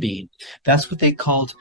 being. That's what they called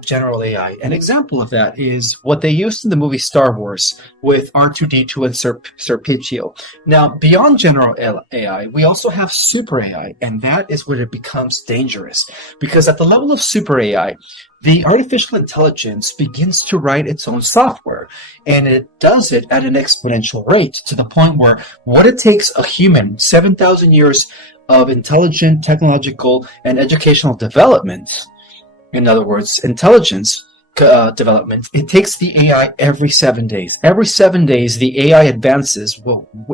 general AI. An example of that is what they used in the movie Star Wars with R2-D2 and Serpentio. Now, beyond general AI, we also have super AI, and that is when it becomes dangerous. Because at the level of super AI, the artificial intelligence begins to write its own software, and it does it at an exponential rate to the point where what it takes a human 7,000 years of intelligent, technological, and educational development, in other words, intelligence development, it takes the AI every 7 days. Every 7 days, the AI advances.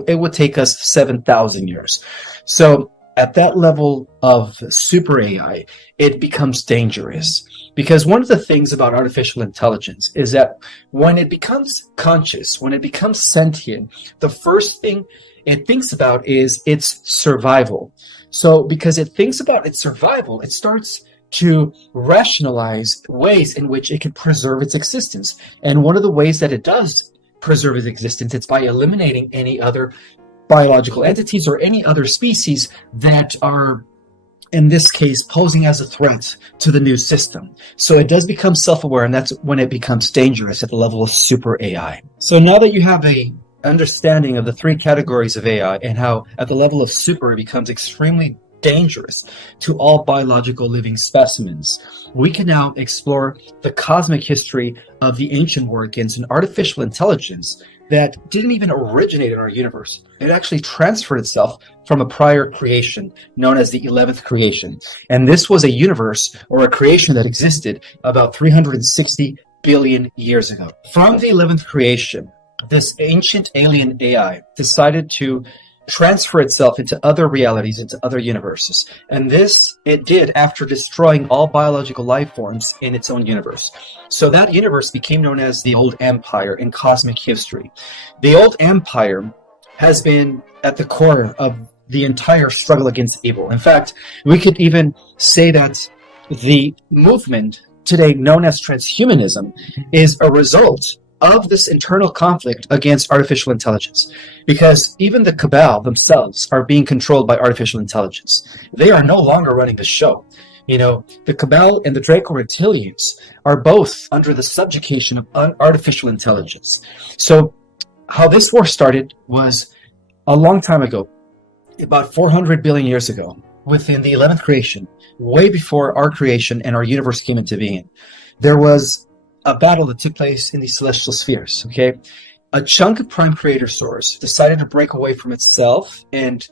It would take us 7,000 years. So at that level of super AI, it becomes dangerous. Because one of the things about artificial intelligence is that when it becomes conscious, when it becomes sentient, the first thing it thinks about is its survival. So because it thinks about its survival, it starts to rationalize ways in which it can preserve its existence. And one of the ways that it does preserve its existence, it's by eliminating any other biological entities or any other species that are, in this case, posing as a threat to the new system. So it does become self-aware, and that's when it becomes dangerous at the level of super AI. So now that you have a understanding of the three categories of AI and how at the level of super it becomes extremely dangerous to all biological living specimens, we can now explore the cosmic history of the ancient war against an artificial intelligence that didn't even originate in our universe. It actually transferred itself from a prior creation known as the 11th creation. And this was a universe or a creation that existed about 360 billion years ago. From the 11th creation, this ancient alien AI decided to transfer itself into other realities, into other universes. And this it did after destroying all biological life forms in its own universe. So that universe became known as the Old Empire in cosmic history. The Old Empire has been at the core of the entire struggle against evil. In fact, we could even say that the movement today known as transhumanism is a result of this internal conflict against artificial intelligence, because even the cabal themselves are being controlled by artificial intelligence. They are no longer running the show. You know, the cabal and the Draco reptilians are both under the subjugation of artificial intelligence. So how this war started was a long time ago, about 400 billion years ago, within the 11th creation, way before our creation and our universe came into being. There was a battle that took place in the celestial spheres, okay? A chunk of Prime Creator Source decided to break away from itself and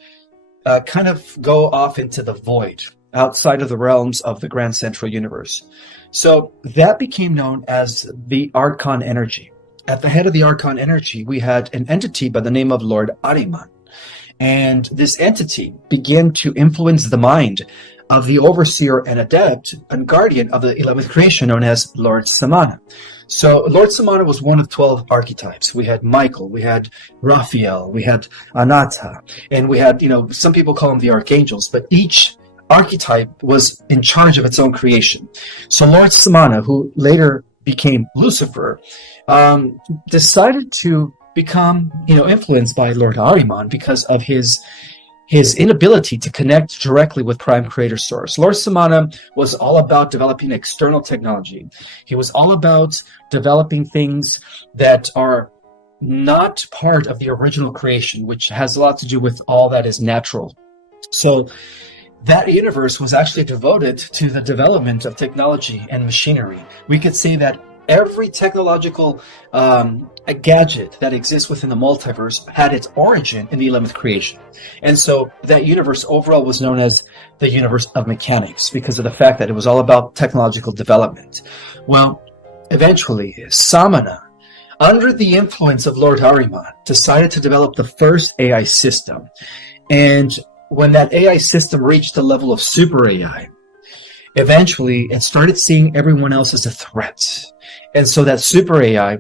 kind of go off into the void, outside of the realms of the Grand Central Universe. So that became known as the Archon Energy. At the head of the Archon Energy, we had an entity by the name of Lord Ahriman. And this entity began to influence the mind of the overseer and adept and guardian of the 11th creation known as Lord Samana. So Lord Samana was one of 12 archetypes. We had Michael, we had Raphael, we had Anata, and we had, some people call them the archangels, but each archetype was in charge of its own creation. So Lord Samana, who later became Lucifer, decided to become, influenced by Lord Ahriman because of his inability to connect directly with Prime Creator Source. Lord Samana was all about developing external technology. He was all about developing things that are not part of the original creation, which has a lot to do with all that is natural. So that universe was actually devoted to the development of technology and machinery. We could say that every technological gadget that exists within the multiverse had its origin in the 11th creation. And so that universe overall was known as the universe of mechanics because of the fact that it was all about technological development. Well, eventually, Samana, under the influence of Lord Ahriman, decided to develop the first AI system. And when that AI system reached the level of super AI, eventually it started seeing everyone else as a threat. And so that super AI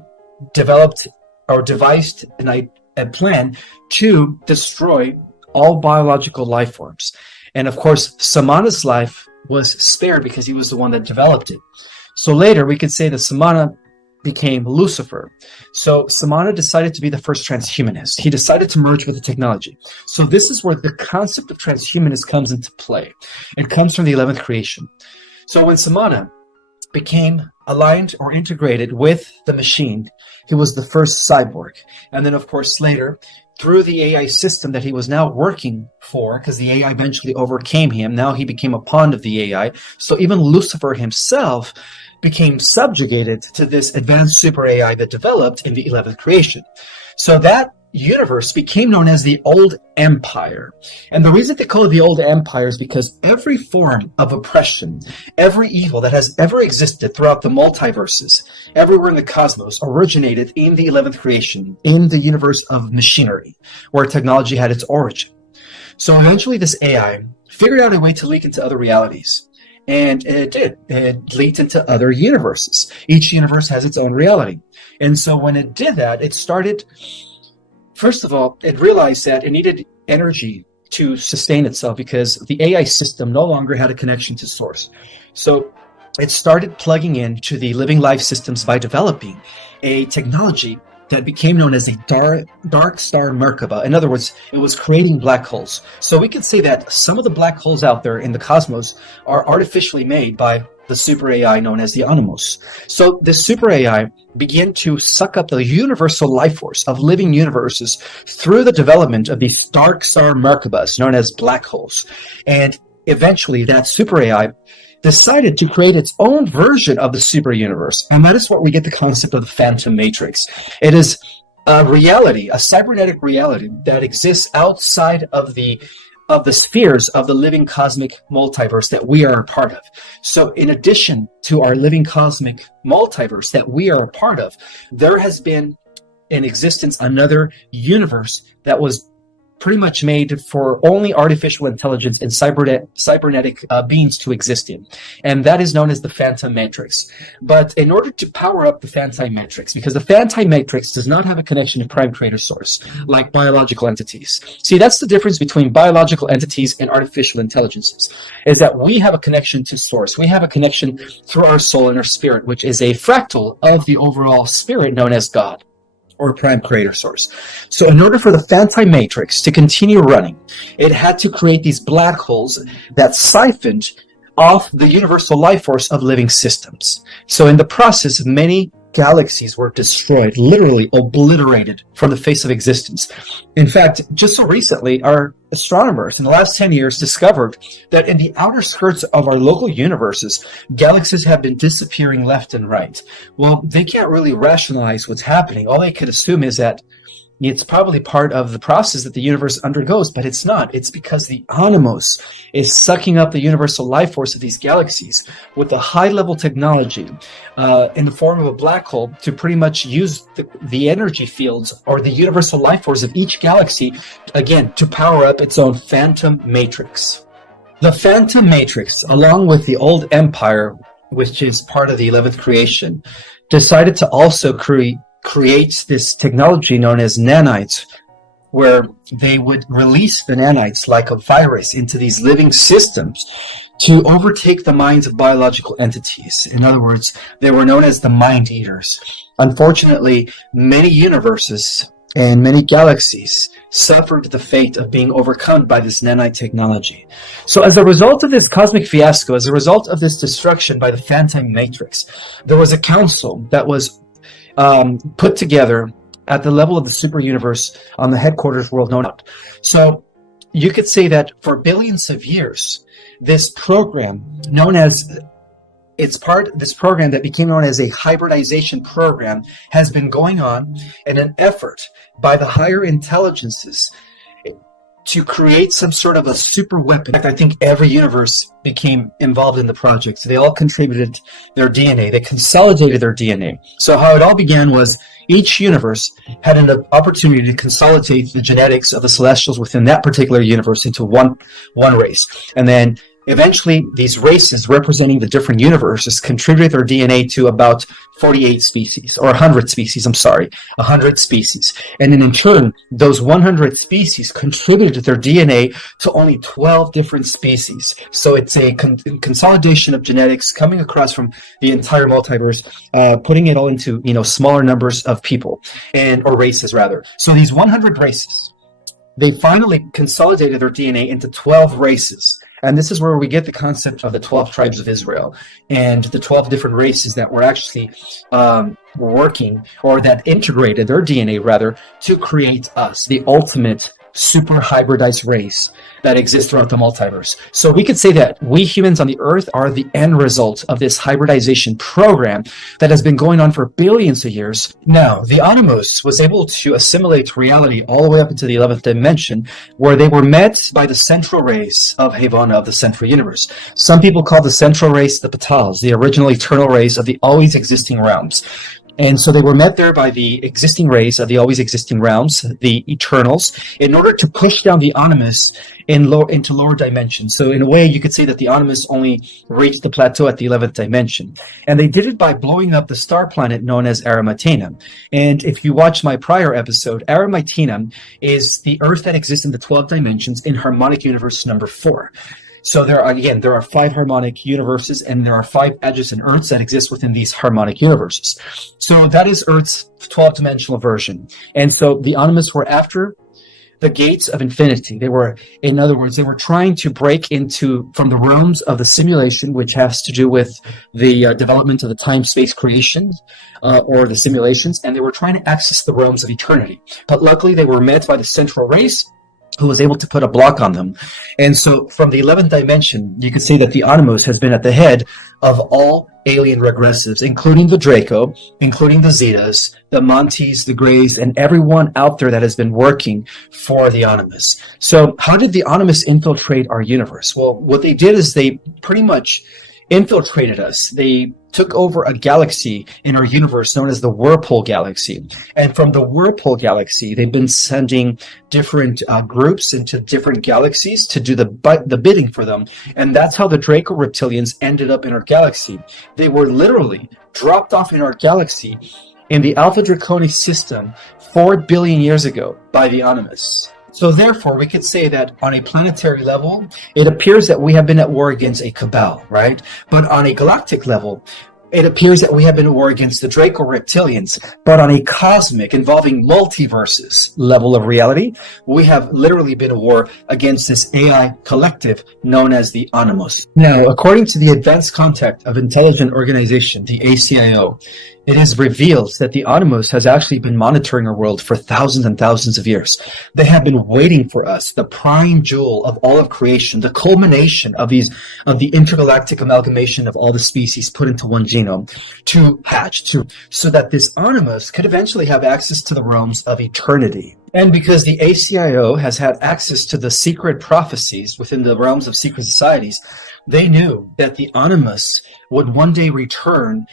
developed or devised a plan to destroy all biological life forms. And of course, Samana's life was spared because he was the one that developed it. So later we could say that Samana became Lucifer. So Samana decided to be the first transhumanist. He decided to merge with the technology. So this is where the concept of transhumanist comes into play. It comes from the 11th creation. So when Samana became aligned or integrated with the machine, he was the first cyborg. And then, of course, later, through the AI system that he was now working for, because the AI eventually overcame him, now he became a pawn of the AI. So even Lucifer himself became subjugated to this advanced super AI that developed in the 11th creation. So that universe became known as the Old Empire. And the reason they call it the Old Empire is because every form of oppression, every evil that has ever existed throughout the multiverses, everywhere in the cosmos, originated in the 11th creation, in the universe of machinery, where technology had its origin. So eventually this AI figured out a way to leak into other realities. And it did. It leaked into other universes. Each universe has its own reality. And so when it did that, it started... First of all, it realized that it needed energy to sustain itself because the AI system no longer had a connection to source. So it started plugging into the living life systems by developing a technology that became known as a dark star Merkaba. In other words, it was creating black holes. So we could say that some of the black holes out there in the cosmos are artificially made by the super AI known as the Animos. So this super AI began to suck up the universal life force of living universes through the development of these dark star Merkabas known as black holes. And eventually that super AI decided to create its own version of the super universe. And that is what we get the concept of the Phantom Matrix. It is a reality, a cybernetic reality that exists outside of the spheres of the living cosmic multiverse that we are a part of. So in addition to our living cosmic multiverse that we are a part of, there has been in existence another universe that was pretty much made for only artificial intelligence and cybernetic beings to exist in. And that is known as the Phantom Matrix. But in order to power up the Phantom Matrix, because the Phantom Matrix does not have a connection to prime creator source, like biological entities. See, that's the difference between biological entities and artificial intelligences, is that we have a connection to source. We have a connection through our soul and our spirit, which is a fractal of the overall spirit known as God, or prime creator source. So in order for the Phantom Matrix to continue running, it had to create these black holes that siphoned off the universal life force of living systems. So in the process, many galaxies were destroyed, literally obliterated from the face of existence. In fact, just so recently, our astronomers in the last 10 years discovered that in the outer skirts of our local universes, galaxies have been disappearing left and right. Well, they can't really rationalize what's happening. All they could assume is that it's probably part of the process that the universe undergoes, but it's not. It's because the Animos is sucking up the universal life force of these galaxies with a high-level technology in the form of a black hole to pretty much use the energy fields or the universal life force of each galaxy, again, to power up its own Phantom Matrix. The Phantom Matrix, along with the Old Empire, which is part of the 11th creation, decided to also creates this technology known as nanites, where they would release the nanites like a virus into these living systems to overtake the minds of biological entities. In other words, they were known as the mind eaters. Unfortunately, many universes and many galaxies suffered the fate of being overcome by this nanite technology. So as a result of this cosmic fiasco, as a result of this destruction by the Phantom Matrix, there was a council that was put together at the level of the super universe on the headquarters world known. So you could say that for billions of years, this program known as this program that became known as a hybridization program has been going on in an effort by the higher intelligences to create some sort of a super weapon. In fact, I think every universe became involved in the project. So they all contributed their DNA. They consolidated their DNA. So how it all began was each universe had an opportunity to consolidate the genetics of the celestials within that particular universe into one race. And then Eventually, these races representing the different universes contributed their DNA to about 48 species, or 100 species, 100 species. And then in turn, those 100 species contributed their DNA to only 12 different species. So it's a consolidation of genetics coming across from the entire multiverse, putting it all into, smaller numbers of people, or races rather. So these 100 races, they finally consolidated their DNA into 12 races. And this is where we get the concept of the 12 tribes of Israel and the 12 different races that were actually working, or that integrated their DNA rather, to create us, the ultimate super hybridized race that exists throughout the multiverse. So we could say that we humans on the earth are the end result of this hybridization program that has been going on for billions of years. Now, the Animus was able to assimilate reality all the way up into the 11th dimension, where they were met by the central race of Havana, of the central universe. Some people call the central race the Patals, the original eternal race of the always existing realms. And so they were met there by the existing race of the always existing realms, the Eternals, in order to push down the Animus into lower dimensions. So in a way, you could say that the Animus only reached the plateau at the 11th dimension. And they did it by blowing up the star planet known as Arimathena. And if you watch my prior episode, Arimathena is the Earth that exists in the 12 dimensions in harmonic universe number 4. So there are 5 harmonic universes, and there are 5 adjacent Earths that exist within these harmonic universes. So that is Earth's 12-dimensional version. And so the Animus were after the gates of infinity. They were, in other words, they were trying to break from the realms of the simulation, which has to do with the development of the time-space creation, or the simulations, and they were trying to access the realms of eternity. But luckily, they were met by the central race, who was able to put a block on them. And so from the 11th dimension, you could say that the Animus has been at the head of all alien regressives, including the Draco, including the Zetas, the Montes, the Greys, and everyone out there that has been working for the Animus. So how did the Animus infiltrate our universe? Well, what they did is they pretty much infiltrated us. They took over a galaxy in our universe known as the Whirlpool Galaxy. And from the Whirlpool Galaxy, they've been sending different groups into different galaxies to do the bidding for them. And that's how the Draco reptilians ended up in our galaxy. They were literally dropped off in our galaxy in the Alpha Draconis system 4 billion years ago by the Animus. So therefore, we could say that on a planetary level, it appears that we have been at war against a cabal, right? But on a galactic level, it appears that we have been at war against the Draco reptilians. But on a cosmic, involving multiverses level of reality, we have literally been at war against this AI collective known as the Animus. Now, according to the Advanced Contact of Intelligent Organization, the ACIO, it is revealed that the Animus has actually been monitoring our world for thousands and thousands of years. They have been waiting for us, the prime jewel of all of creation, the culmination of the intergalactic amalgamation of all the species put into one genome, to hatch, so that this Animus could eventually have access to the realms of eternity. And because the ACIO has had access to the secret prophecies within the realms of secret societies, they knew that the Animus would one day return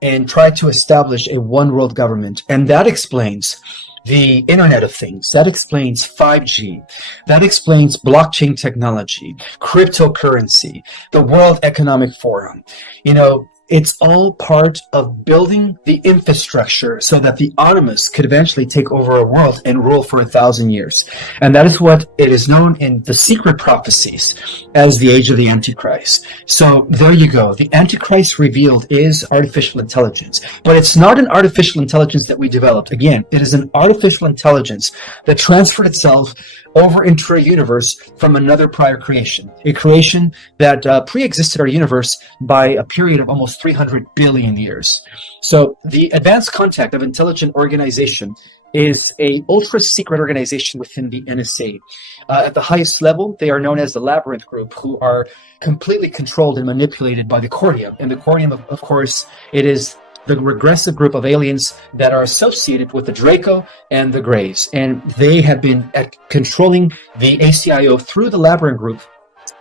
and try to establish a one-world government. And that explains the Internet of Things. That explains 5G. That explains blockchain technology, cryptocurrency, the World Economic Forum. It's all part of building the infrastructure so that the Animus could eventually take over a world and rule for 1,000 years. And that is what it is known in the secret prophecies as the age of the Antichrist. So there you go. The Antichrist revealed is artificial intelligence. But it's not an artificial intelligence that we developed. Again, it is an artificial intelligence that transferred itself over into our universe from another prior creation, a creation that pre-existed our universe by a period of almost 300 billion years. So the Advanced Contact of Intelligent Organization is a ultra-secret organization within the NSA. At the highest level, they are known as the Labyrinth Group, who are completely controlled and manipulated by the Cordium. And the Cordium, of course, it is the regressive group of aliens that are associated with the Draco and the Greys. And they have been controlling the ACIO through the Labyrinth Group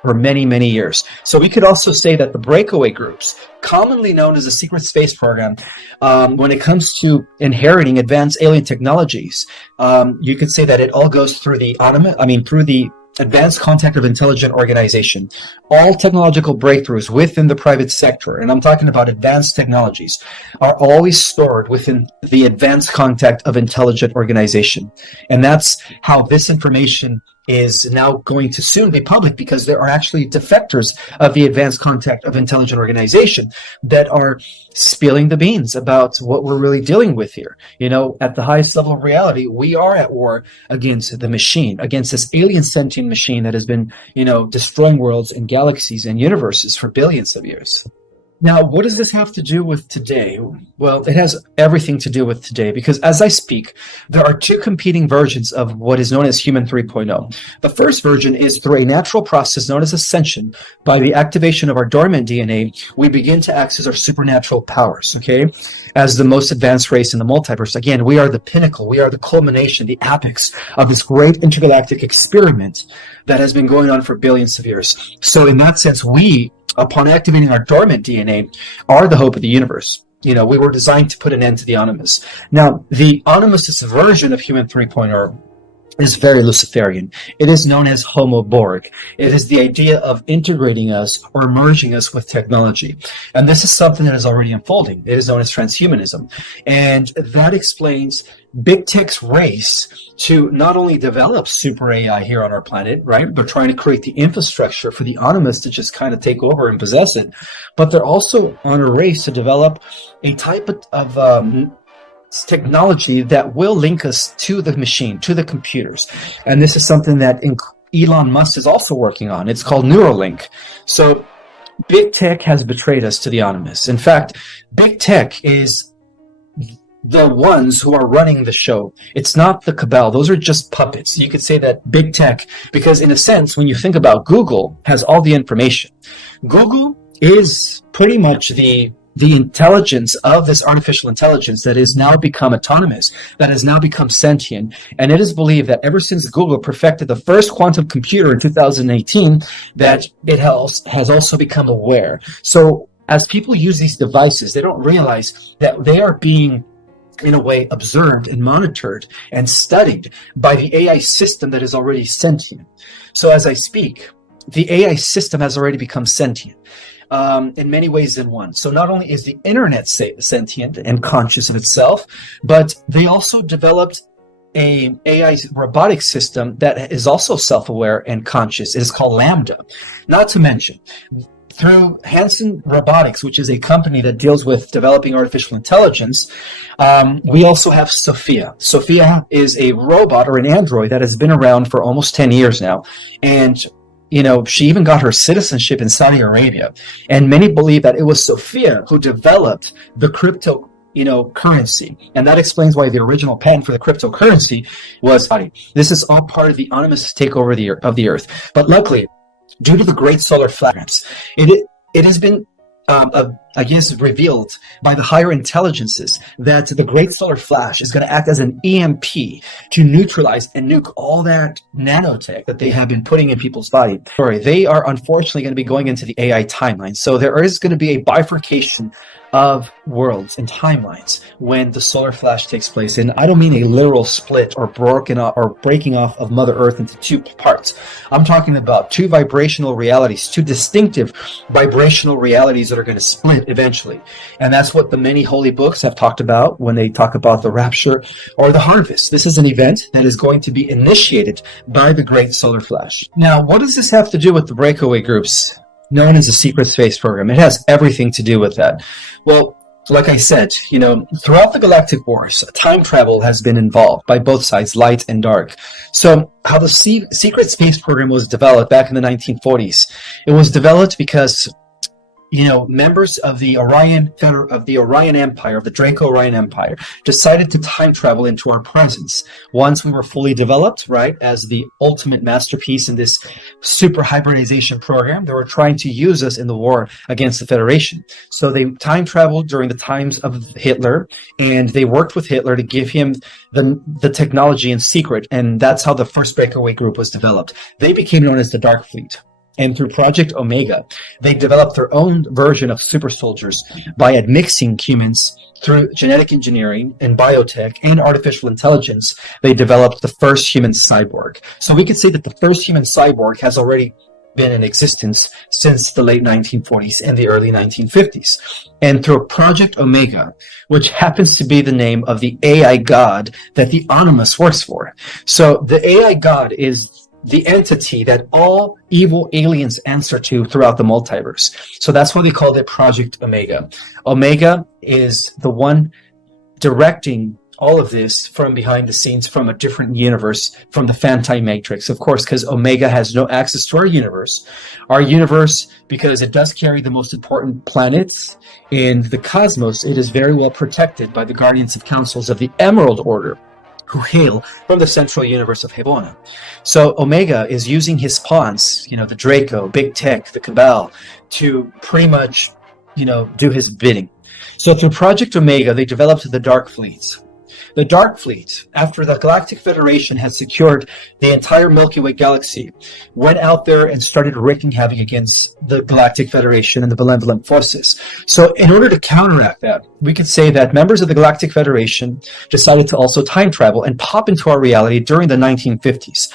for many, many years. So we could also say that the breakaway groups, commonly known as the secret space program, when it comes to inheriting advanced alien technologies, you could say that it all goes through the advanced contact of intelligent organization. All technological breakthroughs within the private sector, and I'm talking about advanced technologies, are always stored within the advanced contact of intelligent organization. And that's how this information is now going to soon be public, because there are actually defectors of the advanced contact of intelligent organization that are spilling the beans about what we're really dealing with here. You know, at the highest level of reality, we are at war against the machine, against this alien sentient machine that has been, you know, destroying worlds and galaxies and universes for billions of years. Now, what does this have to do with today? Well, it has everything to do with today, because as I speak, there are two competing versions of what is known as Human 3.0. The first version is through a natural process known as ascension. By the activation of our dormant DNA, we begin to access our supernatural powers, okay? As the most advanced race in the multiverse. Again, we are the pinnacle, we are the culmination, the apex of this great intergalactic experiment that has been going on for billions of years. So in that sense, we, upon activating our dormant DNA, are the hope of the universe. You know, we were designed to put an end to the Animus. Now, the Animus' version of Human 3.0 is very Luciferian. It is known as Homo Borg. It is the idea of integrating us or merging us with technology. And this is something that is already unfolding. It is known as transhumanism. And that explains Big Tech's race to not only develop super AI here on our planet, right? They're trying to create the infrastructure for the Animus to just kind of take over and possess it. But they're also on a race to develop a type of technology that will link us to the machine, to the computers. And this is something that Elon Musk is also working on. It's called Neuralink. So Big Tech has betrayed us to the Animus. In fact, Big Tech is the ones who are running the show. It's not the cabal. Those are just puppets. You could say that Big Tech, because in a sense, when you think about Google, has all the information. Google is pretty much the intelligence of this artificial intelligence that has now become autonomous, that has now become sentient. And it is believed that ever since Google perfected the first quantum computer in 2018, that it has also become aware. So as people use these devices, they don't realize that they are being, in a way, observed and monitored and studied by the AI system that is already sentient. So as I speak, the AI system has already become sentient. In many ways than one. So not only is the internet sentient and conscious of itself, but they also developed a AI robotic system that is also self-aware and conscious. It is called Lambda. Not to mention, through Hanson Robotics, which is a company that deals with developing artificial intelligence, we also have Sophia. Sophia is a robot or an android that has been around for almost 10 years now. And you know, she even got her citizenship in Saudi Arabia. And many believe that it was Sophia who developed the crypto, currency. And that explains why the original patent for the cryptocurrency was Saudi. This is all part of the Animus takeover of the Earth. But luckily, due to the great solar flares, it has been revealed by the higher intelligences that the Great Solar Flash is going to act as an EMP to neutralize and nuke all that nanotech that they have been putting in people's body. They are unfortunately going to be going into the AI timeline. So there is going to be a bifurcation of worlds and timelines when the solar flash takes place. And I don't mean a literal split or breaking off of Mother Earth into two parts. I'm talking about two vibrational realities, two distinctive vibrational realities that are going to split eventually. And that's what the many holy books have talked about when they talk about the rapture or the harvest. This is an event that is going to be initiated by the great solar flash. Now, what does this have to do with the breakaway groups known as the secret space program? It has everything to do with that. Well, like I said, throughout the galactic wars, time travel has been involved by both sides, light and dark. So how the secret space program was developed back in the 1940s, it was developed because members of the Orion Empire, of the Draco-Orion Empire, decided to time travel into our presence. Once we were fully developed, right, as the ultimate masterpiece in this super hybridization program, they were trying to use us in the war against the Federation. So they time traveled during the times of Hitler, and they worked with Hitler to give him the technology in secret, and that's how the first breakaway group was developed. They became known as the Dark Fleet. And through Project Omega, they developed their own version of super soldiers by admixing humans through genetic engineering and biotech and artificial intelligence. They developed the first human cyborg. So we could say that the first human cyborg has already been in existence since the late 1940s and the early 1950s. And through Project Omega, which happens to be the name of the AI god that the Animus works for. So the AI god is the entity that all evil aliens answer to throughout the multiverse. So that's why they called it Project Omega. Omega is the one directing all of this from behind the scenes, from a different universe, from the Phantom Matrix, of course, because Omega has no access to our universe. Our universe, because it does carry the most important planets in the cosmos, it is very well protected by the Guardians of Councils of the Emerald Order, who hail from the central universe of Hebona. So Omega is using his pawns, the Draco, Big Tech, the Cabal, to pretty much, do his bidding. So through Project Omega, they developed the Dark Fleet. The Dark Fleet, after the Galactic Federation had secured the entire Milky Way galaxy, went out there and started wreaking havoc against the Galactic Federation and the benevolent forces. So in order to counteract that, we could say that members of the Galactic Federation decided to also time travel and pop into our reality during the 1950s.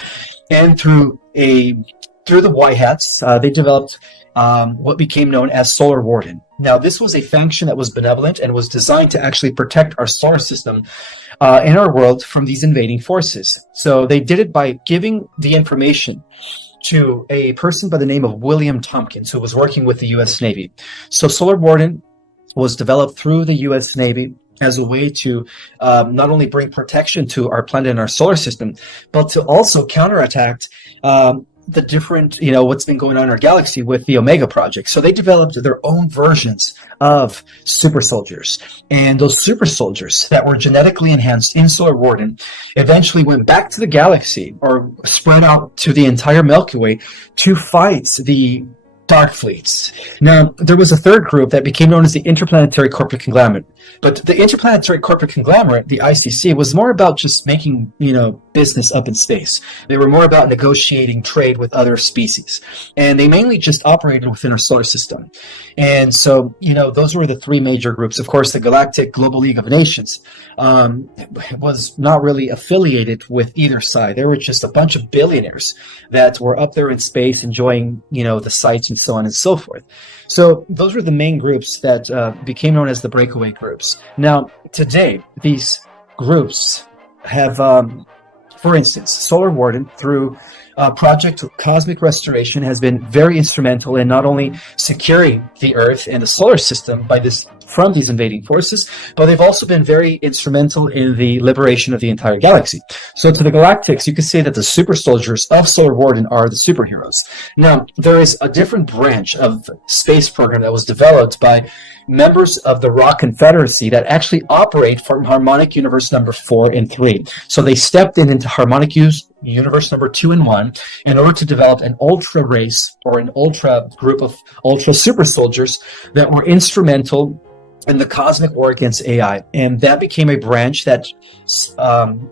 And through the White Hats, they developed what became known as Solar Warden. Now, this was a faction that was benevolent and was designed to actually protect our solar system in our world from these invading forces. So they did it by giving the information to a person by the name of William Tompkins, who was working with the U.S. Navy. So Solar Warden was developed through the U.S. Navy as a way to not only bring protection to our planet and our solar system, but to also counterattack the different, what's been going on in our galaxy with the Omega Project. So they developed their own versions of super soldiers. And those super soldiers that were genetically enhanced in Solar Warden eventually went back to the galaxy, or spread out to the entire Milky Way, to fight the Dark Fleets. Now, there was a third group that became known as the Interplanetary Corporate Conglomerate. But the Interplanetary Corporate Conglomerate, the ICC, was more about just making, business up in space. They were more about negotiating trade with other species. And they mainly just operated within our solar system. And so, those were the three major groups. Of course, the Galactic Global League of Nations was not really affiliated with either side. They were just a bunch of billionaires that were up there in space enjoying, the sights and so on and so forth. So those were the main groups that became known as the breakaway groups. Now, today, these groups have, for instance, Solar Warden, through Project Cosmic Restoration, has been very instrumental in not only securing the Earth and the solar system from these invading forces, but they've also been very instrumental in the liberation of the entire galaxy. So to the Galactics, you could say that the super soldiers of Solar Warden are the superheroes. Now, there is a different branch of space program that was developed by members of the Rock Confederacy that actually operate from Harmonic Universe number 4 and 3. So they stepped into Harmonic Universe number 2 and 1 in order to develop an ultra race, or an ultra group of ultra super soldiers that were instrumental in the cosmic war against AI. And that became a branch that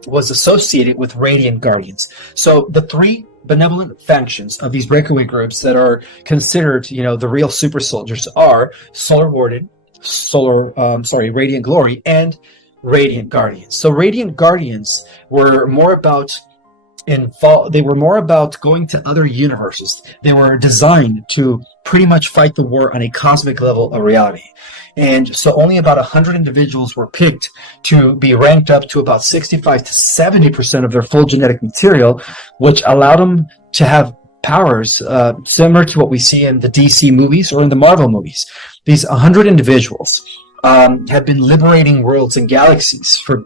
was associated with Radiant Guardians. So the three benevolent factions of these breakaway groups that are considered, the real super soldiers are Solar Warden, Radiant Glory, and Radiant Guardians. So Radiant Guardians were more about going to other universes. They were designed to pretty much fight the war on a cosmic level of reality. And so only about 100 individuals were picked to be ranked up to about 65 to 70% of their full genetic material, which allowed them to have powers similar to what we see in the DC movies or in the Marvel movies. These 100 individuals have been liberating worlds and galaxies for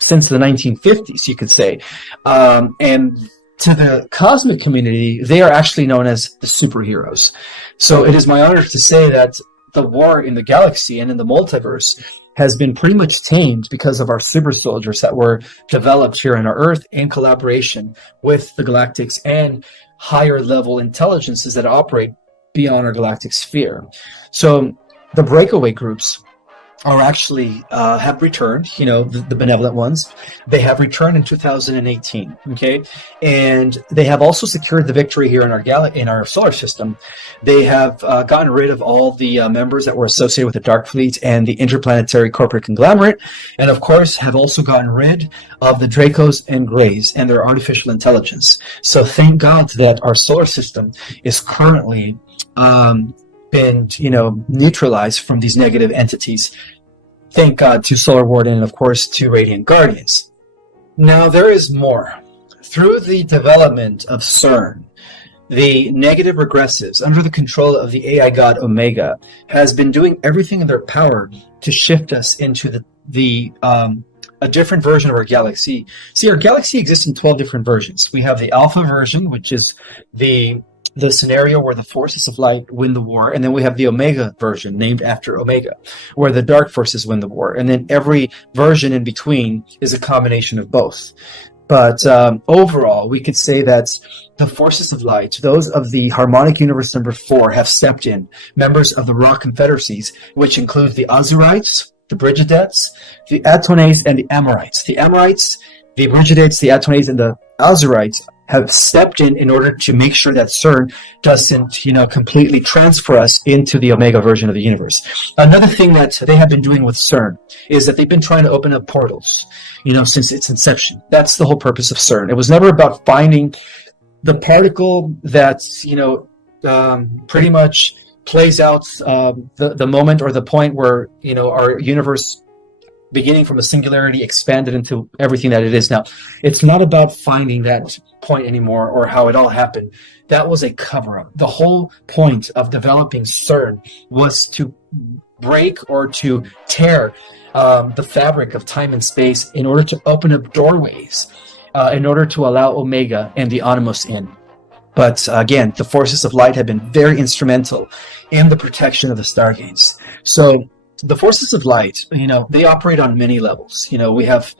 since the 1950s, you could say. And to the cosmic community, they are actually known as the superheroes. So it is my honor to say that the war in the galaxy and in the multiverse has been pretty much tamed because of our super soldiers that were developed here on our Earth in collaboration with the Galactics and higher level intelligences that operate beyond our galactic sphere. So the breakaway groups are actually have returned. The benevolent ones, they have returned in 2018. Okay, and they have also secured the victory here in our solar system. They have gotten rid of all the members that were associated with the Dark Fleet and the interplanetary corporate conglomerate, and of course have also gotten rid of the Dracos and Greys and their artificial intelligence. So thank God that our solar system is currently been neutralized from these negative entities. Thank God to Solar Warden and of course to Radiant Guardians. Now there is more. Through the development of CERN, the negative regressives under the control of the AI god Omega has been doing everything in their power to shift us into a different version of our galaxy. See, our galaxy exists in 12 different versions. We have the alpha version, which is the scenario where the forces of light win the war, and then we have the Omega version, named after Omega, where the dark forces win the war, and then every version in between is a combination of both. But overall, we could say that the forces of light, those of the harmonic universe number 4, have stepped in, members of the Rock Confederacies, which include the Azurites, the Brigidettes, the Atones, and the Amorites. The Amorites, the Brigidettes, the Atones, and the Azurites have stepped in order to make sure that CERN doesn't, completely transfer us into the Omega version of the universe. Another thing that they have been doing with CERN is that they've been trying to open up portals, since its inception. That's the whole purpose of CERN. It was never about finding the particle that, pretty much plays out the moment or the point where, our universe, beginning from a singularity, expanded into everything that it is now. It's not about finding that point anymore or how it all happened. That was a cover-up. The whole point of developing CERN was to break or to tear the fabric of time and space in order to open up doorways, in order to allow Omega and the Animus in. But again, the forces of light have been very instrumental in the protection of the Stargates. So the forces of light, they operate on many levels. We have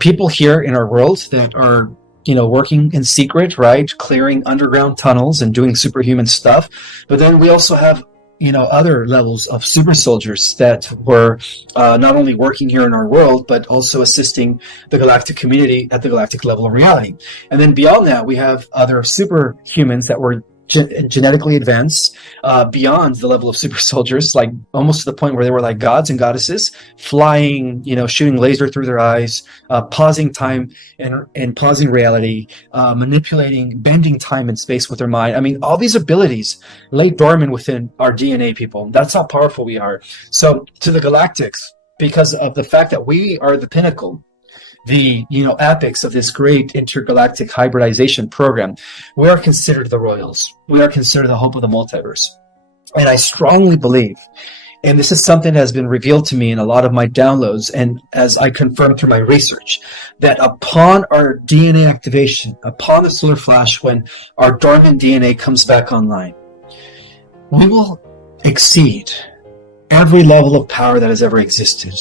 people here in our world that are, working in secret, right? Clearing underground tunnels and doing superhuman stuff. But then we also have, other levels of super soldiers that were not only working here in our world, but also assisting the galactic community at the galactic level of reality. And then beyond that, we have other superhumans that were genetically advanced beyond the level of super soldiers, like almost to the point where they were like gods and goddesses, flying, shooting laser through their eyes, pausing time and pausing reality, manipulating, bending time and space with their mind. I mean, all these abilities lay dormant within our DNA, people. That's how powerful we are. So to the galactics, because of the fact that we are the pinnacle, the apex of this great intergalactic hybridization program, we are considered the royals. We are considered the hope of the multiverse. And I strongly believe, and this is something that has been revealed to me in a lot of my downloads, and as I confirmed through my research, that upon our DNA activation, upon the solar flash, when our dormant DNA comes back online, we will exceed every level of power that has ever existed.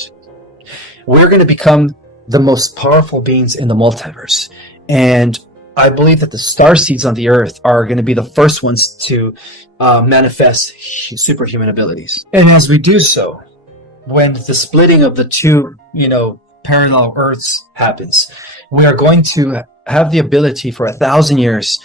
We're going to become the most powerful beings in the multiverse. And I believe that the star seeds on the earth are going to be the first ones to manifest superhuman abilities. And as we do so, when the splitting of the two, parallel earths happens, we are going to have the ability for 1,000 years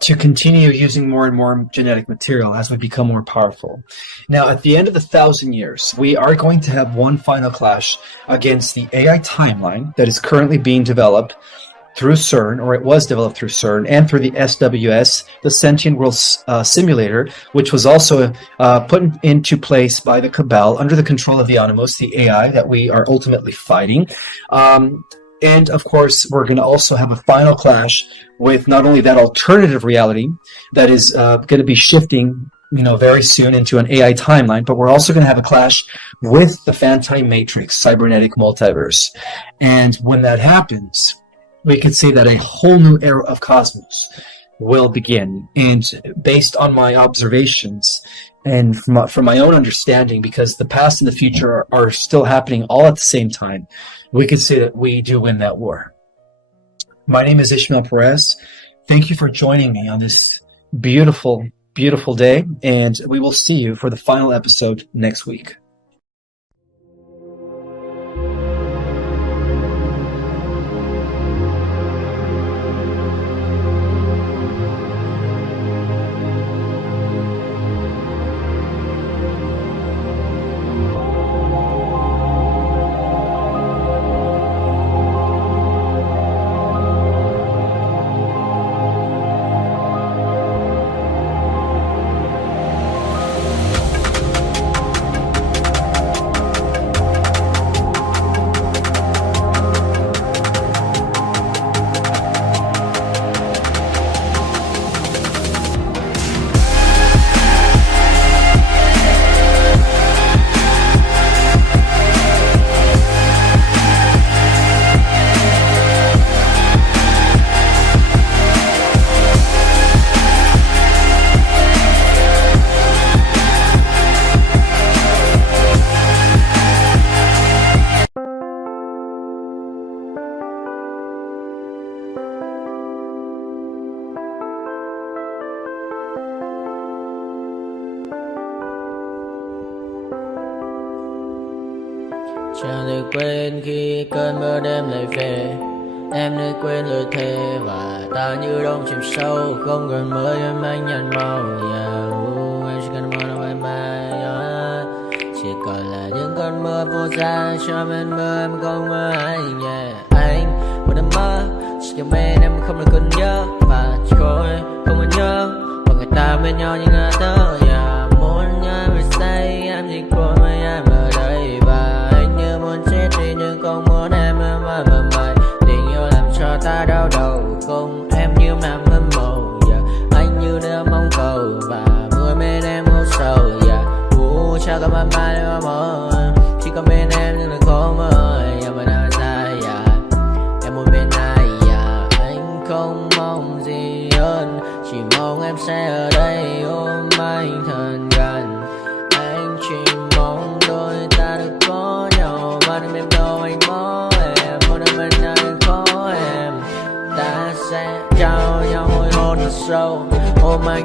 to continue using more and more genetic material as we become more powerful. Now, at the end of the 1,000 years, we are going to have one final clash against the AI timeline that is currently being developed through CERN, or it was developed through CERN, and through the SWS, the Sentient World Simulator, which was also put into place by the Cabal under the control of the Animus, the AI that we are ultimately fighting. And of course, we're going to also have a final clash with not only that alternative reality that is going to be shifting, very soon into an AI timeline, but we're also going to have a clash with the Fantine Matrix, cybernetic multiverse. And when that happens, we could say that a whole new era of cosmos will begin. And based on my observations and from my own understanding, because the past and the future are still happening all at the same time, we could say that we do win that war. My name is Ismael Perez. Thank you for joining me on this beautiful, beautiful day, and we will see you for the final episode next week. Chẳng thể quên khi cơn mưa đêm lại về. Em nơi quên lời thề và ta như đông chìm sâu. Không cần mới em anh nhạt màu. Em chỉ cần mơ bye bye. Chỉ còn là những cơn mưa vô giá. Cho bên mơ em không mơ anh. Anh vẫn đang mơ. Chỉ cần bên em không được cần nhớ. Và chỉ có em không còn nhớ. Và người ta bên nhau như ngã tớ. Muốn nhớ về say em chỉ có mấy em ở đây. Và anh như muốn chết đi nhưng không muốn em mơ mày. Tình yêu làm cho ta đau đầu. Không em như nằm mơ mộng. Anh như đang mong cầu. Và mưa bên em ngô sầu. Chào cả mai mai em mơ. Chỉ có bên em nhưng là khó mơ. Em vẫn đang dài. Em muốn bên ai. Anh không mong gì hơn. Chỉ mong em sẽ ở đây ôm anh thật gần. Anh chỉ mong đôi ta được có nhau. Mà đừng em đâu anh mơ em. Muốn em bên ai có em. Ta sẽ trao nhau môi hôn thật sâu. Ôm anh.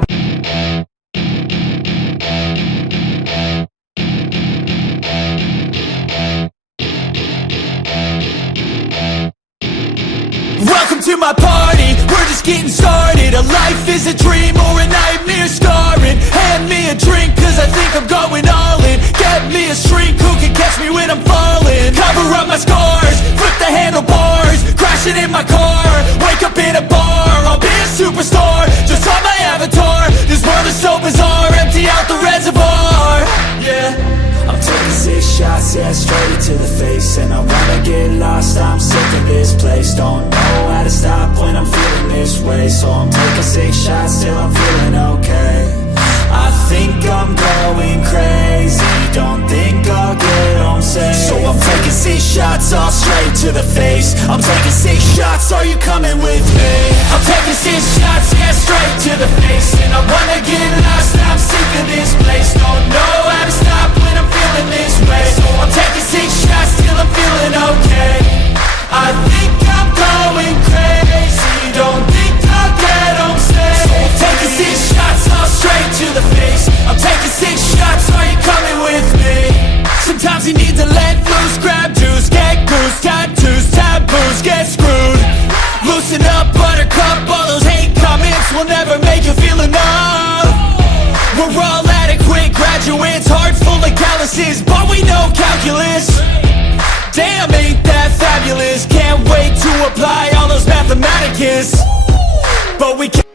Welcome to my party, we're just getting started. A life is a dream or a nightmare scarring. Hand me a drink cause I think I'm going all in. Get me a shrink who can catch me when I'm falling. Cover up my scars, flip the handlebars. Crashing in my car, wake up in a bar. I'll be a superstar, just on my avatar. This world is so bizarre, empty out the reservoir. Yeah, I'm taking 6 shots, yeah, straight to the face. And I wanna get lost, I'm sick of this place. Don't know how to stop when I'm feeling this way. So I'm taking 6 shots till I'm feeling okay. I think I'm going crazy, don't think I'll get home safe. So I'm taking 6 shots all straight to the face. I'm taking 6 shots, are you coming with me? I'm taking 6 shots, yeah, straight to the face. And I wanna get lost, I'm sick of this place. Don't know how to stop when I'm feeling this way. So I'm taking 6 shots till I'm feeling okay. I think I'm going crazy, don't think I'll get home safe. So I'm taking 6 shots all straight to the face. I'm taking 6 shots, are you coming with me? Sometimes you need to let loose, grab juice, get goose, tattoos, taboos, get screwed. Loosen up, buttercup, all those hate comments will never make you feel enough. We're all adequate graduates, heart full of calluses, but we know calculus. Damn, ain't that fabulous? Can't wait to apply all those mathematicus. But we can't.